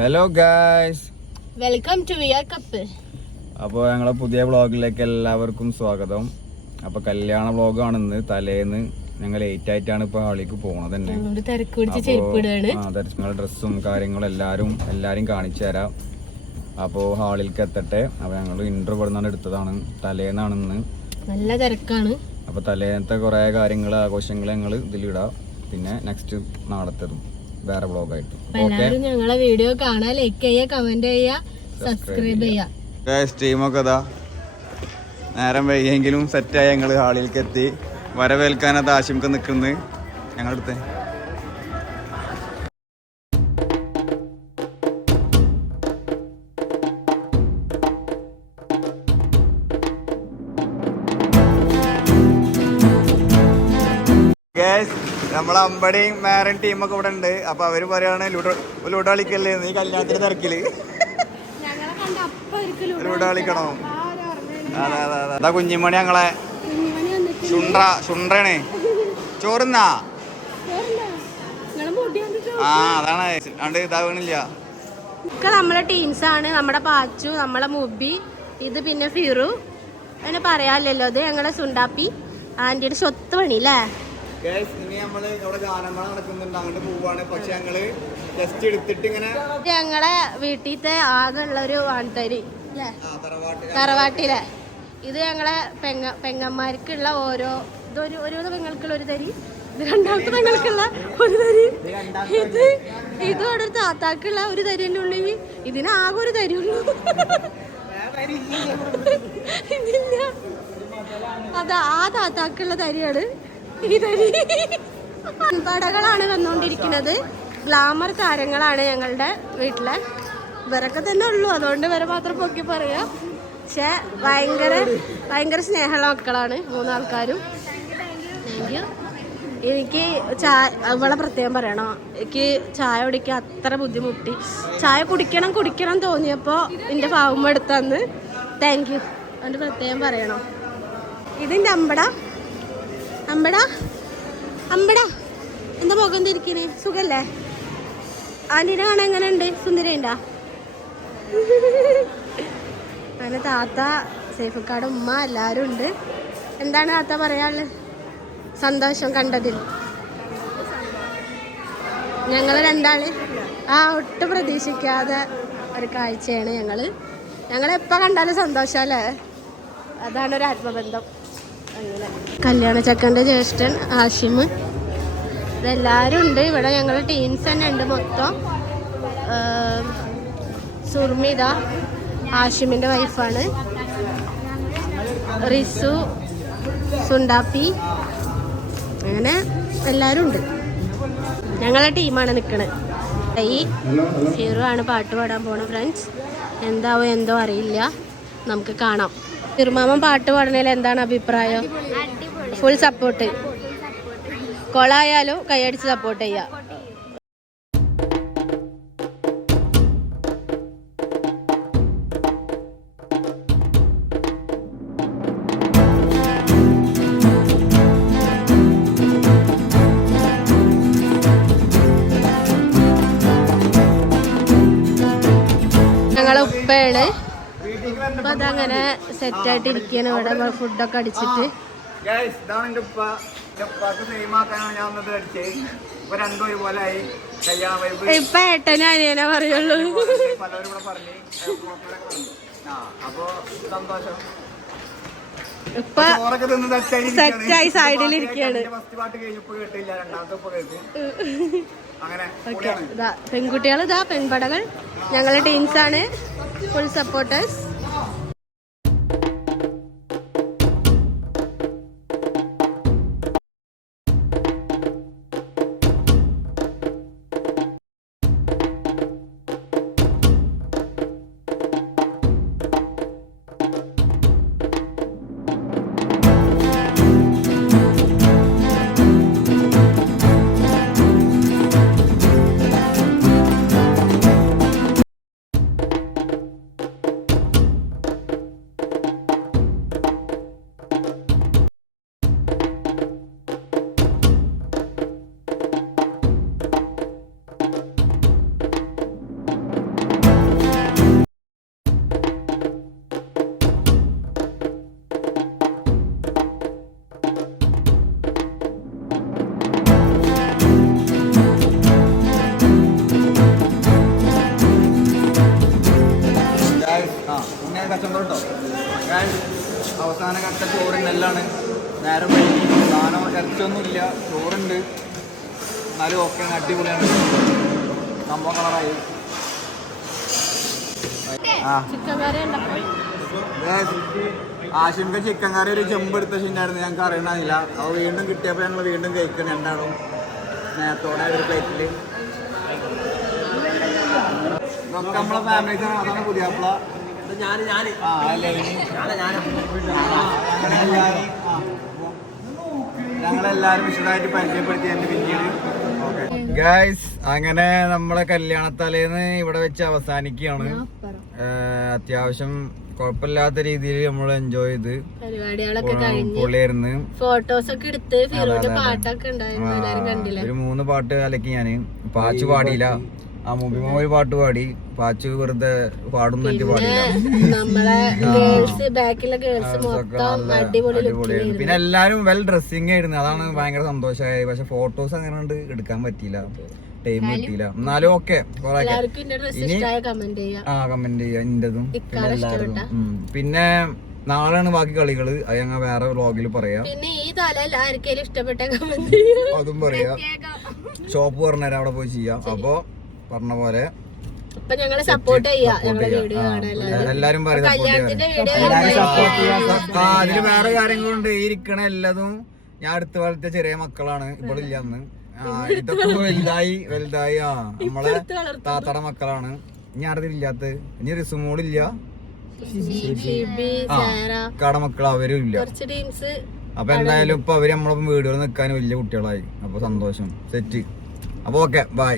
Hello guys, welcome to we are couple. അപ്പോൾ ഞങ്ങളെ പുതിയ വ്ളോഗിലേക്ക് എല്ലാവർക്കും സ്വാഗതം. അപ്പോൾ കല്യാണ വ്ളോഗാണ് ഇന്ന്. തലേന്ന് ഞങ്ങൾ ലേറ്റ് ആയിട്ടാണ് ഇപ്പോൾ ഹാളിലേക്ക് പോകുന്നത് തന്നെ. ഞങ്ങളുടെ ഡ്രസ്സും കാര്യങ്ങളും എല്ലാവരും കാണിച്ചു തരാം. അപ്പോൾ ഹാളിലേക്ക് എത്തട്ടെ. അപ്പോൾ ഞങ്ങൾ ഇന്റർവ്യൂ ഇവിടുന്നാണ് എടുത്തതാണ്. തലേന്നാണ് ഇന്ന്. നല്ല തിരക്കാണ്. അപ്പോൾ തലേന്നത്തെ കുറേ കാര്യങ്ങൾ ആഘോഷങ്ങൾ ഞങ്ങൾ ഇതിലിടാം. പിന്നെ നെക്സ്റ്റ് നാളത്തേതും വേറെ വ്ളോഗായിട്ട്. എല്ലാവരും ഞങ്ങളെ വീഡിയോ കാണാൻ ലൈക്ക് ചെയ്യുക, കമന്റ് ചെയ്യുക, സബ്സ്ക്രൈബ് ചെയ്യുക. ടീമൊക്കെ ഇതാ നേരം വൈകിയെങ്കിലും സെറ്റായി ഞങ്ങൾ ഹാളിലേക്ക് എത്തി. വരവേൽക്കാനത് ആശംക്ക് നിൽക്കുന്നത് ഞങ്ങളടുത്ത്. നമ്മളെ അമ്പടിയും മാരൻ ടീമൊക്കെ ഇവിടെ ഉണ്ട്. അപ്പൊ അവര് പറയാണ് ലൂഡോ കളിക്കല്ലേ, നീ കല്യാണത്തിന് തിരക്കില് ലൂഡോ കളിക്കണോ? അതെ അതെ അതെ. അതാ കുഞ്ഞിമണി ഞങ്ങളെ ശുണ്ട്രാണ്. ചോറുന്നാ? ആ അതാണ് അണ്ട് ഇതാവണില്ല. നമ്മളെ ടീംസ് ആണ്. നമ്മുടെ പാച്ചു, നമ്മളെ മുബി, ഇത് പിന്നെ ഫിറു. അങ്ങനെ പറയാല്ലോ. ഇത് ഞങ്ങളെ സുണ്ടാപ്പി ആന്റിയുടെ സ്വത്ത് പണി അല്ലേ. ഞങ്ങളെ വീട്ടിലത്തെ ആകെ ഉള്ള ഒരു ആൺതരി തറവാട്ടിലെ. ഇത് ഞങ്ങളെ പെങ്ങന്മാർക്കുള്ള ഓരോ പെങ്ങൾക്കുള്ള ഒരു തരി, ഇത് രണ്ടാമത്തെ പെങ്ങൾക്കുള്ള ഒരു തരി, ഇത് ഒരു താത്താക്കുള്ള ഒരു തരി തന്നെ ഉള്ളു. ഇതിനാകെ ഒരു തരി ഉള്ളു. ഇതില്ല, അതാ ആ താത്താക്കുള്ള തരിയാണ് ഈ തരി. പടകളാണ് വന്നുകൊണ്ടിരിക്കുന്നത്. ഗ്ലാമർ താരങ്ങളാണ് ഞങ്ങളുടെ വീട്ടിലെ. ഇവരൊക്കെ തന്നെ ഉള്ളൂ, അതുകൊണ്ട് ഇവരെ മാത്രം പൊക്കി പറയാം. പക്ഷെ ഭയങ്കര സ്നേഹമുള്ള മക്കളാണ് മൂന്നാൾക്കാരും. Thank you. എനിക്ക് ഇവളെ പ്രത്യേകം പറയണോ, എനിക്ക് ചായ കുടിക്കാൻ അത്ര ബുദ്ധിമുട്ടി. ചായ കുടിക്കണം തോന്നിയപ്പോൾ എൻ്റെ പാവമ്മ എടുത്തന്ന്. Thank you. അതിൻ്റെ പ്രത്യേകം പറയണോ. ഇതിൻ്റെ അമ്പട എന്താ മുഖം തിരിക്കണേ? സുഖല്ലേ? ആന്റീനെ കാണാൻ എങ്ങനെ ഉണ്ട്? സുന്ദരണ്ടാ? അങ്ങനെ താത്ത, സേഫക്കാട് ഉമ്മ എല്ലാവരും ഉണ്ട്. എന്താണ് താത്ത പറയാനുള്ളത്? സന്തോഷം കണ്ടതിൽ. ഞങ്ങൾ രണ്ടാള് ഒട്ടും പ്രതീക്ഷിക്കാതെ ഒരു കാഴ്ചയാണ്. ഞങ്ങളെപ്പോൾ കണ്ടാലും സന്തോഷമല്ലേ. അതാണ് ഒരു ആത്മബന്ധം. അങ്ങനെ കല്യാണ ചക്കൻ്റെ ജ്യേഷ്ഠൻ ആഷിം, ഇതെല്ലാവരും ഉണ്ട് ഇവിടെ. ഞങ്ങൾ ടീംസ് തന്നെ ഉണ്ട് മൊത്തം. സുർമിത ആഷിമിൻ്റെ വൈഫാണ്. റിസു, സുണ്ടാപ്പി, അങ്ങനെ എല്ലാവരും ഉണ്ട്. ഞങ്ങളെ ടീമാണ് നിൽക്കുന്നത്. ഈ ഫിറു ആണ് പാട്ട് പാടാൻ പോണ. ഫ്രണ്ട്സ്, എന്താവോ എന്തോ അറിയില്ല, നമുക്ക് കാണാം. ഫിറുമാമൻ പാട്ട് പാടുന്നതിൽ എന്താണ് അഭിപ്രായം? Full support. കൊളായാലും കൈയടിച്ച് സപ്പോർട്ട് ചെയ്യാം. ഞങ്ങളെ ഉപ്പയാണ്. അപ്പൊ അതങ്ങനെ സെറ്റായിട്ട് ഇരിക്കുകയാണ് ഇവിടെ. ഫുഡൊക്കെ അടിച്ചിട്ട് ഇപ്പൊ ഏട്ടനും അനിയനെ പറയുള്ളൂ. ഇപ്പൊ സെറ്റായി സൈഡിലിരിക്കുകയാണ്. പെൺകുട്ടികൾ ഇതാ, പെൺപടകൾ ഞങ്ങളുടെ ടീംസാണ്. Full supporters. രാവിലത്തെ ചോറ് നെല്ലാണ്. നേരം വൈകി സാധനം ഇറച്ചൊന്നുമില്ല, ചോറുണ്ട്. എന്നാലും ഓക്കെ, അടിപൊളിയാണ് സംഭവം. കളറായി. ആശിമിക്ക് ചിക്കൻ കറി ഒരു ചെമ്പ് എടുത്ത ശരിയായിരുന്നു, ഞങ്ങൾക്ക് അറിയണില്ല. അപ്പോൾ വീണ്ടും കിട്ടിയപ്പോൾ ഞങ്ങൾ വീണ്ടും കഴിക്കണം രണ്ടാളും നേരത്തോടെ ഒരു പ്ലേറ്റിൽ. ഇതൊക്കെ നമ്മളെ ഫാമിലീസാണ്. അതാണ് പുതിയാപ്പിള. ഞങ്ങളെല്ലാരും വിശദമായിട്ട് പരിചയപ്പെടുത്തി എന്റെ പിന്നീട്. ഗൈസ്, അങ്ങനെ നമ്മളെ കല്യാണത്തലേന്ന് ഇവിടെ വെച്ച് അവസാനിക്കുകയാണ്. അത്യാവശ്യം കുഴപ്പമില്ലാത്ത രീതിയിൽ നമ്മൾ എൻജോയ് ചെയ്ത് പരിപാടികളൊക്കെ പൊള്ളിയായിരുന്നു. ഫോട്ടോസ് ഒക്കെ എടുത്ത് പാട്ടൊക്കെ ഉണ്ടായിരുന്നു, എല്ലാരും കണ്ടില്ല. ഒരു 3 പാട്ട് കലക്കി ഞാന്. പാച്ചു പാടിയില്ല, ആ മുമ്പിമോ ഒരു പാട്ട് പാടി. പാച്ചു വെറുതെ പാടും തന്നെ പാടില്ല. നമ്മളെ ഗേൾസ്, ബാക്കിലെ ഗേൾസ് മൊത്തം അടിപൊളിയായിരുന്നു. പിന്നെ എല്ലാരും വെൽ ഡ്രസ്സിങ് ആയിരുന്നു, അതാണ് ഭയങ്കര സന്തോഷമായി. പക്ഷെ ഫോട്ടോസ് അങ്ങനെ എടുക്കാൻ പറ്റിയില്ല, ടൈം കിട്ടിയില്ല. എന്നാലും ഓക്കെ, കമന്റ് ചെയ്യാ ഇന്റതും പിന്നെ എല്ലാവരും. പിന്നെ നാളെയാണ് ബാക്കി കളികള്, അത് ഞങ്ങൾ വേറെ വ്ളോഗിൽ പറയാം. പിന്നെ ഈ തലയിൽ ആർക്കെങ്കിലും ഇഷ്ടപ്പെട്ട അതും പറയാം. ഷോപ്പ് പറഞ്ഞുതരാം, അവിടെ പോയി ചെയ്യാം. അപ്പൊ പറഞ്ഞ പോലെ ഞങ്ങളെ സപ്പോർട്ട് ചെയ്യാം. എല്ലാരും പറയും അതില് വേറെ കാര്യങ്ങളുണ്ട്. ഈ ഇരിക്കണ എല്ലാതും ഞാൻ അടുത്ത കാലത്തെ ചെറിയ മക്കളാണ്, ഇവിടെ ഇല്ലാന്ന്. ഇതൊക്കെ വലുതായി നമ്മളെ താത്തയുടെ മക്കളാണ്. ഇനി ആരതില്ലാത്ത, ഇനി റിസുമോളില്ല, കട മക്കൾ അവരും ഇല്ല. അപ്പൊ എന്തായാലും ഇപ്പൊ അവര് നമ്മളൊപ്പം വീടുകൾ നിൽക്കാൻ വലിയ കുട്ടികളായി. അപ്പൊ സന്തോഷം, സെറ്റ്. അപ്പൊ ഓക്കെ, ബൈ.